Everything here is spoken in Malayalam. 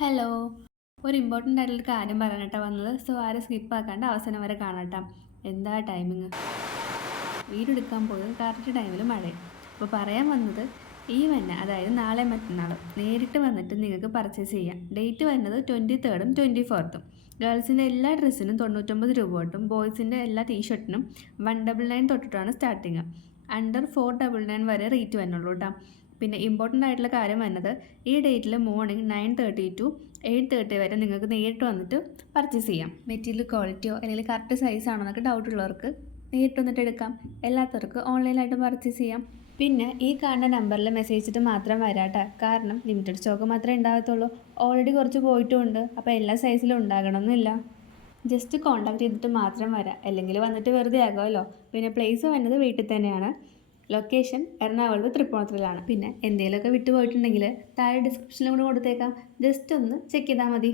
ഹലോ. ഒരു ഇമ്പോർട്ടൻ്റ് ആയിട്ടുള്ള കാര്യം പറയാനായിട്ടാണ് വന്നത്. സോ ആരും സ്കിപ്പാക്കാണ്ട് അവസാനം വരെ കാണാട്ടോ. എന്താ ടൈമിങ്, വീഡിയോ എടുക്കാൻ പോയത് കറക്റ്റ് ടൈമിൽ മഴയും. അപ്പോൾ പറയാൻ വന്നത് ഈ അതായത് നാളെ മറ്റന്നാൾ നേരിട്ട് വന്നിട്ട് നിങ്ങൾക്ക് പർച്ചേസ് ചെയ്യാം. ഡേറ്റ് വരുന്നത് 23rd 24th. ഗേൾസിൻ്റെ എല്ലാ ഡ്രസ്സിനും 99 രൂപ തൊട്ടും ബോയ്സിൻ്റെ എല്ലാ ടീഷർട്ടിനും 199 തൊട്ടിട്ടാണ് സ്റ്റാർട്ടിങ്. അണ്ടർ 499 വരെ റേറ്റ് വരുന്നുള്ളൂ കേട്ടോ. പിന്നെ ഇമ്പോർട്ടൻ്റ് ആയിട്ടുള്ള കാര്യം വരുന്നത് ഈ ഡേറ്റിൽ മോർണിംഗ് 9:30 to 8:30 വരെ നിങ്ങൾക്ക് നേരിട്ട് വന്നിട്ട് പർച്ചേസ് ചെയ്യാം. മെറ്റീരിയൽ ക്വാളിറ്റിയോ അല്ലെങ്കിൽ കറക്റ്റ് സൈസ് ആണോ എന്നൊക്കെ ഡൗട്ട് ഉള്ളവർക്ക് നേരിട്ട് വന്നിട്ട് എടുക്കാം. എല്ലാത്തവർക്ക് ഓൺലൈനായിട്ട് പർച്ചേസ് ചെയ്യാം. പിന്നെ ഈ കാണുന്ന നമ്പറിൽ മെസ്സേജ് ഇട്ട് മാത്രം വരാട്ടോ. കാരണം ലിമിറ്റഡ് സ്റ്റോക്ക് മാത്രമേ ഉണ്ടാകത്തുള്ളൂ. ഓൾറെഡി കുറച്ച് പോയിട്ടുമുണ്ട്. അപ്പോൾ എല്ലാ സൈസിലും ഉണ്ടാകണമെന്നില്ല. ജസ്റ്റ് കോൺടാക്ട് ചെയ്തിട്ട് മാത്രം വരാം. അല്ലെങ്കിൽ വന്നിട്ട് വെറുതെ ആകുമല്ലോ. പിന്നെ പ്ലേസ് വരുന്നത് വീട്ടിൽ തന്നെയാണ്. ലൊക്കേഷൻ എറണാകുളത്ത് തൃപ്പൂണിത്തുറയിലാണ്. പിന്നെ എന്തെങ്കിലുമൊക്കെ വിട്ടുപോയിട്ടുണ്ടെങ്കിൽ താഴെ ഡിസ്ക്രിപ്ഷനിലും കൂടെ കൊടുത്തേക്കാം. ജസ്റ്റ് ഒന്ന് ചെക്ക് ചെയ്താൽ മതി.